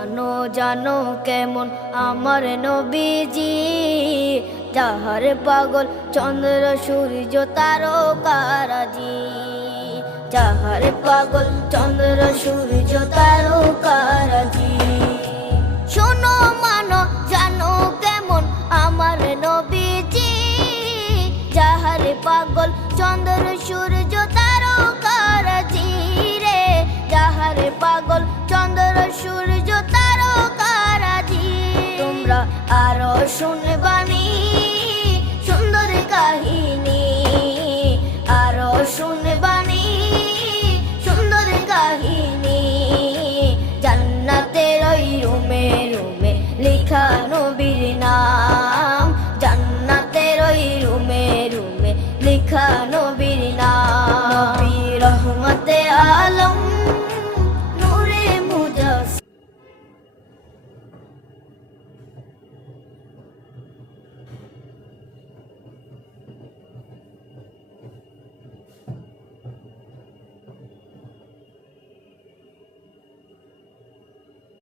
জানো জানো কেমন আমার নবীজি, যাহার পাগল চন্দ্র সূর্য তারকারাজি, যাহার পাগল চন্দ্র সূর্য তারকারাজি। শোনো মানো জানো কেমন আমার নবীজি, যাহার পাগল চন্দ্র সূর্য তারকারাজি রে, যাহার পাগল চন্দ্র সূর্য তারকারাজি। তোমরা আরো শুনে